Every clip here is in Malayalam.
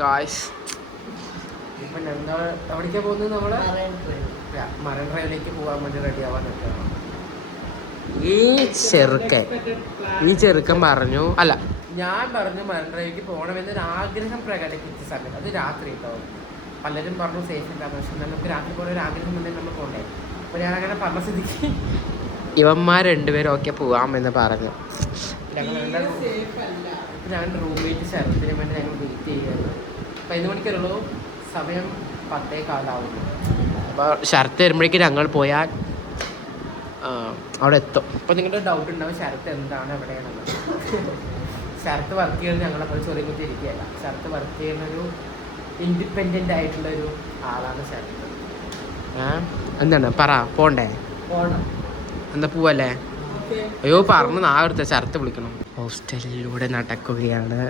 ഗായ്സ് ഇപ്പം ഞങ്ങൾ എവിടേക്കാണ് പോകുന്നത്? നമ്മൾ മറൈൻ ഡ്രൈവിലേക്ക് പോകാൻ വേണ്ടി റെഡി ആവാൻ നിൽക്കുകയാണ്. ഈ ചെറുക്കൻ പറഞ്ഞു, അല്ല ഞാൻ പറഞ്ഞു മറൈൻ ഡ്രൈവിലേക്ക് പോകണമെന്നൊരു ആഗ്രഹം പ്രകടിപ്പിച്ച സമയത്ത്, അത് രാത്രി കേട്ടോ. പലരും പറഞ്ഞു സേഫ് ഉണ്ടാകും, പക്ഷെ നമുക്ക് രാത്രി പോലെ ഒരു ആഗ്രഹം ഉണ്ടെങ്കിൽ നമ്മൾ പോകണ്ടേ. അപ്പോൾ ഞാനങ്ങനെ പറഞ്ഞ സ്ഥിതിക്ക് ഇവന്മാർ രണ്ടുപേരും ഓക്കെ പോവാമെന്ന് പറഞ്ഞു. ഞങ്ങളുടെ റൂംമേറ്റ് ശരത്തിന് വേണ്ടി ഞങ്ങൾ വെയിറ്റ് ചെയ്യുകയാണ്. 11 മണിക്കുള്ളൂ, സമയം 10:15 അപ്പോൾ ശരത്ത് വരുമ്പോഴേക്കും ഞങ്ങൾ പോയാൽ അവിടെ എത്തും. അപ്പോൾ നിങ്ങളുടെ ഡൗട്ട് ഉണ്ടാവും ശരത്ത് എന്താണ് എവിടെയാണെന്ന്. ശരത്ത് വർക്ക് ചെയ്യുന്നത് ഞങ്ങളെപ്പോലെ ചെറിയ കുത്തി ഇരിക്കുകയല്ല. ശരത്ത് വർക്ക് ചെയ്യുന്നൊരു ഇൻഡിപെൻഡൻ്റ് ആയിട്ടുള്ളൊരു ആളാണ് ശരത്ത്. എന്താണ് പറ, പോണ്ടേ? എന്താ പോവല്ലേ? അയ്യോ പറഞ്ഞു നാളെ ശരത്ത് വിളിക്കണം. ഹോസ്റ്റലിലൂടെ നടക്കുകയാണ്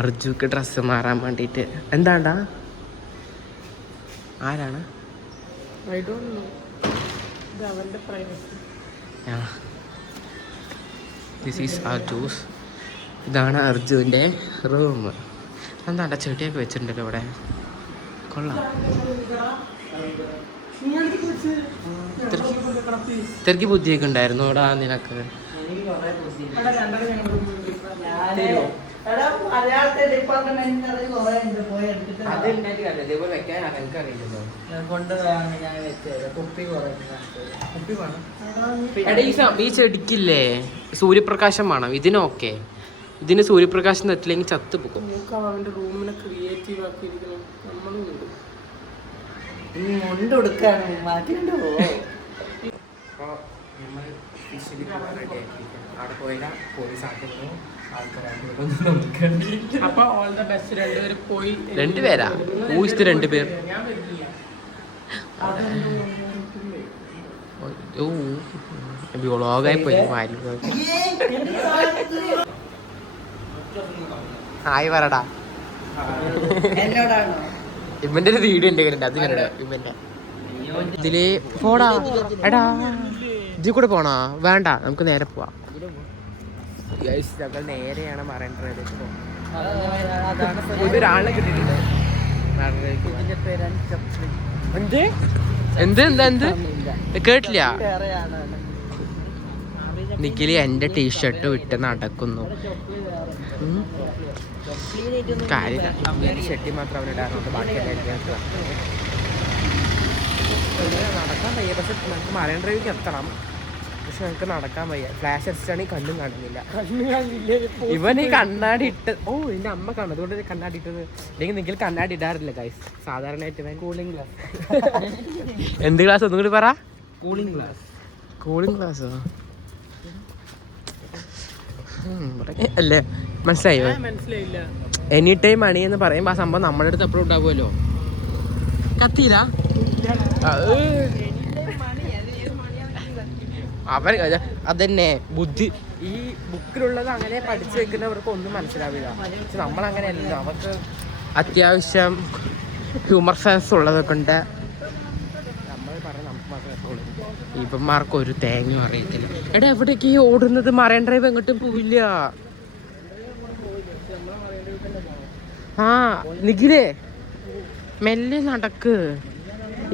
അർജുക്ക് ഡ്രസ്സ് മാറാൻ വേണ്ടിയിട്ട്. എന്താണ്ടാ? ആരാണ്? This is Arjun's. ഇതാണ് അർജുൻ്റെ റൂം. എന്താണ്ടാ ചെടിയൊക്കെ വെച്ചിട്ടുണ്ടല്ലോ ഇവിടെ, കൊള്ളാം. ഇത്രയ്ക്ക് ബുദ്ധിയൊക്കെ ഉണ്ടായിരുന്നു ഇവിടെ നിനക്ക്? ഈ ചെടിക്കില്ലേ സൂര്യപ്രകാശം വേണം. ഇതിനൊക്കെ ഇതിന് സൂര്യപ്രകാശം എത്തില്ലെങ്കിൽ ചത്തു പോകും. റൂമിനെ ക്രിയേറ്റീവ് ആക്കിയിരിക്കണം. അവിടെ പോയില്ല, പോലീസ് ആക്കുന്നു. അപ്പൊ ഓൾ ദ ബെസ്റ്റ്. രണ്ടുപേരും പോയി. രണ്ടുപേരാ? ഊഹിച്ചത് രണ്ടുപേർ. വ്ളോഗായി പോയി. ഹായ് പറടാ. ഇവന്റെ ഒരു വീഡിയോ ഉണ്ട്, അത് കണ്ടോ ഇവന്റെ ഇതില്. പോടാ എടാ, ഇതിൽ കൂടെ പോണോ? വേണ്ട, നമുക്ക് നേരെ പോവാം. ഞങ്ങൾ നേരെയാണ് മറൈൻ ഡ്രൈവിലേക്ക് പോകുന്നത്. ഇതൊരാളിനെ കിട്ടിയിട്ടുണ്ട്. എന്ത് എന്താ എന്ത് കേട്ടില്ല? നിഖില് എന്റെ ടീഷർട്ട് വിട്ട് നടക്കുന്നു. കാര്യമില്ല, ഷെട്ടി മാത്രം അവനിടാറുണ്ട്, ബാക്കി നടക്കാൻ വയ്യ. പക്ഷെ നമുക്ക് മറൈൻ ഡ്രൈവിലേക്ക് എത്തണം, പക്ഷെ നമുക്ക് നടക്കാൻ വയ്യ. ഫ്ലാഷ് അടിച്ചാണെങ്കിൽ കണ്ണും കാണുന്നില്ല. ഇവൻ ഈ കണ്ണാടി ഇട്ട്, ഓ എൻ്റെ അമ്മ കാണും, അതുകൊണ്ട് കണ്ണാടി ഇട്ടത്. അല്ലെങ്കിൽ നിങ്ങൾ കണ്ണാടി ഇടാറില്ല ഗൈസ് സാധാരണയായിട്ട്. Cooling glass. എന്ത് ഗ്ലാസ്? ഒന്നും കൂടി പറ. Cooling glass. കൂളിംഗ് ഗ്ലാസ്സോ? അല്ലേ, മനസ്സിലായോ? മനസ്സിലായില്ല. എനി ടൈം മണി എന്ന് പറയുമ്പോൾ ആ സംഭവം നമ്മുടെ അടുത്ത് എപ്പോഴും ഉണ്ടാവുമല്ലോ. കത്തിയില്ല അവർ അതന്നെ ബുദ്ധി. ഈ ബുക്കിലുള്ളത് അങ്ങനെ പഠിച്ചു വെക്കുന്നവർക്ക് ഒന്നും മനസ്സിലാവില്ല. പക്ഷെ നമ്മളങ്ങനെയല്ലല്ലോ. അവർക്ക് അത്യാവശ്യം ഹ്യൂമർ സെൻസ് ഉള്ളതൊക്കെ ഉണ്ട്. നമ്മൾ പറഞ്ഞ നമുക്ക് മാത്രമേ. ഇവന്മാർക്ക് ഒരു തേങ്ങ അറിയത്തില്ല. എടാ എവിടേക്ക് ഈ ഓടുന്നത്? മറൈൻ ഡ്രൈവ് എങ്ങോട്ടും പോവില്ല. ആ നിഖിലേ, മെല്ലെ നടക്ക്.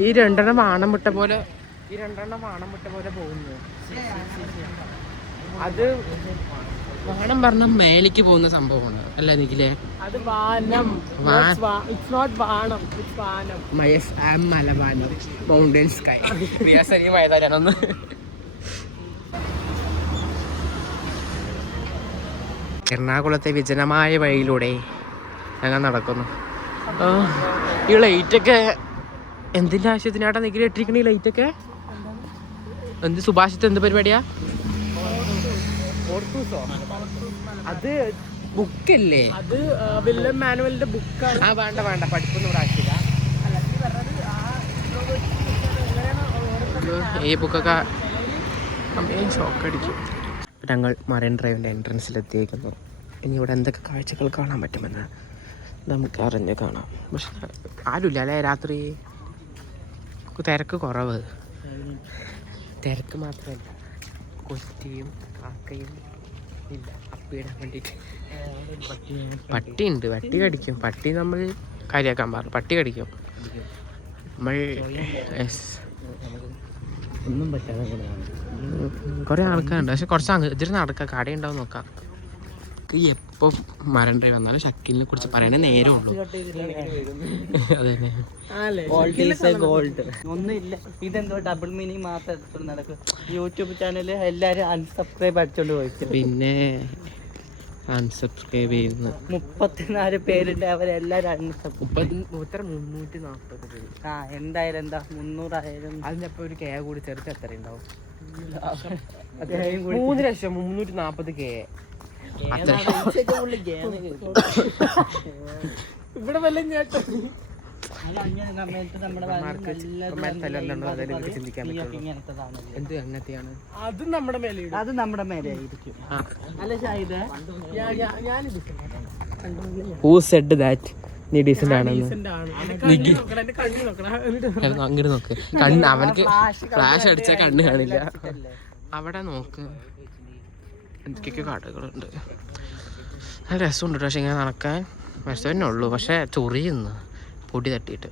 ഈ രണ്ടെണ്ണം വാണം വിട്ട പോലെ പോകുന്നു. അത് വാണം പറഞ്ഞ മേലേക്ക് പോകുന്ന സംഭവമാണ് അല്ല നിഖിലേ? അത് വാനം. മലവാനം, മൗണ്ടൻ സ്കൈ. മൈതാനൊന്ന് എറണാകുളത്തെ വിജനമായ വഴിയിലൂടെ ഞങ്ങൾ നടക്കുന്നു. ഈ ലൈറ്റൊക്കെ എന്തിൻ്റെ ആവശ്യത്തിനാട്ടാ നിഖിൽ ഇട്ടിരിക്കണ? ഈ ലൈറ്റൊക്കെ എന്ത്? സുഭാഷിത്ത് എന്ത് പരിപാടിയാ? അത് ബുക്കല്ലേ? അത് വില്യം മാനുവലിന്റെ ബുക്കാണ്. ആ വേണ്ട വേണ്ട, പഠിപ്പൊന്നും ഇവിടെ ആക്കില്ല. ഈ ബുക്കൊക്കെ ഷോക്കടിക്കും. ഞങ്ങൾ മറൈൻ ഡ്രൈവിൻ്റെ എൻട്രൻസിലെത്തിയിരിക്കുന്നു. ഇനി ഇവിടെ എന്തൊക്കെ കാഴ്ചകൾ കാണാൻ പറ്റുമെന്ന് നമുക്ക് അറിഞ്ഞ് കാണാം. പക്ഷെ ആരുമില്ല അല്ലേ? രാത്രി തിരക്ക് കുറവ്. തിരക്ക് മാത്രമല്ല, കൊറ്റിയും കാക്കയും ഇല്ല. വീടാൻ വേണ്ടിയിട്ട്. പട്ടിയുണ്ട്, പട്ടി കടിക്കും. പട്ടി നമ്മൾ കാര്യമാക്കാൻ പാടില്ല, പട്ടി കടിക്കും. നമ്മൾ ഒന്നും പറ്റാതെ കുറേ ആൾക്കാരുണ്ട്. പക്ഷെ കുറച്ച് ഇതിൽ നടക്കാം, കടയുണ്ടാവും നോക്കാം. എപ്പോൾ മരണ്ടേ വന്നാലും ഷക്കീലിനെ കുറിച്ച് പറയണേ നേരം ഉള്ളൂ. അതന്നെ ഒന്നുമില്ല. ഇതെന്തോ ഡബിൾ മീനിങ് മാത്രം എടുത്തോണ്ട് നടക്കും. യൂട്യൂബ് ചാനൽ എല്ലാരും അൺസബ്സ്ക്രൈബ് അടിച്ചോണ്ട് പോയിട്ട് പിന്നെ അൺസബ്സ്ക്രൈബ് ചെയ്യുന്ന 34 പേരുണ്ട്. അവരെല്ലാരും 340 പേര്. എന്തായാലും എന്താ 300,000. അതിനപ്പോൾ ഒരു കെ കൂടി ചേർത്ത് എത്ര ഉണ്ടാവും? 3,340,000 കെ. ഇവിടെ വല്ല ഞേട്ടോ എന്ത് അങ്ങനത്തെയാണ്? അത് നമ്മുടെ മേലെ ആയിരിക്കും. Who said that? നീ ഡീസന്റ് ആണെന്ന്. അങ്ങനെ നോക്ക്, കണ്ണ് അവനക്ക് ഫ്ലാഷ് അടിച്ചാൽ കണ്ണ് കാണില്ല. അവിടെ നോക്ക്, എന്തൊക്കെയൊക്കെ കടകളുണ്ട്. നല്ല രസമുണ്ട്. പക്ഷെ ഇങ്ങനെ നടക്കാൻ രസം തന്നെ ഉള്ളൂ. പക്ഷെ ചൊറിയുന്നു പൊടി തട്ടിയിട്ട്.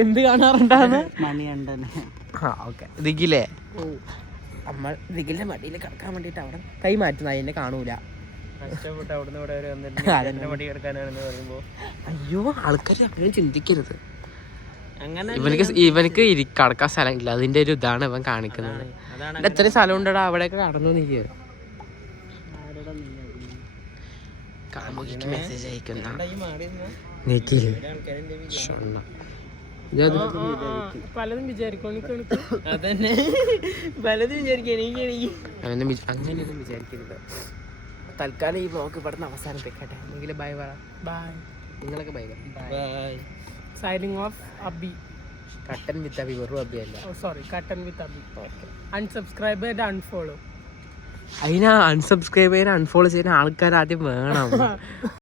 എന്ത് കാണാറുണ്ടാന്ന്? ഓക്കെ, ദിഗിലേ നമ്മൾ ദിഗിലിന്റെ മടിയിൽ കിടക്കാൻ വേണ്ടിട്ട് അവിടെ കൈ മാറ്റുന്ന അതിനെ കാണൂല. അയ്യോ, ആൾക്കാർ അങ്ങനെ ചിന്തിക്കരുത്. ഇവനക്ക് കടക്കാൻ സ്ഥലമില്ല, അതിന്റെ ഒരു ഇതാണ് ഇവൻ കാണിക്കുന്നത്. എത്ര സ്ഥലം ഉണ്ടടാ അവിടെയൊക്കെ കടന്നു നിൽക്കുക. കാമുകിക്ക് മെസ്സേജ് അയക്കുന്ന പലതും വിചാരിക്കും. അങ്ങനെയൊന്നും വിചാരിക്കരുത്. തൽക്കാലം ഈ വ്ലോഗ് ഇവിടുന്ന് അവസാനിപ്പിക്കട്ടെ. എന്നെങ്കിലും ബൈ പറ. ബൈ. നിങ്ങളൊക്കെ ബൈ പറ. Signing off Abi. Kattan with Abi, വെറും അബി അല്ല. Sorry, Kattan with Abi. Okay. Unsubscribe ചെയ്ത് അൺഫോളോ. അതിനാ അൺസബ്സ്ക്രൈബ് ചെയ്യാൻ അൺഫോളോ ചെയ്യാൻ ആൾക്കാർ ആദ്യം വേണം.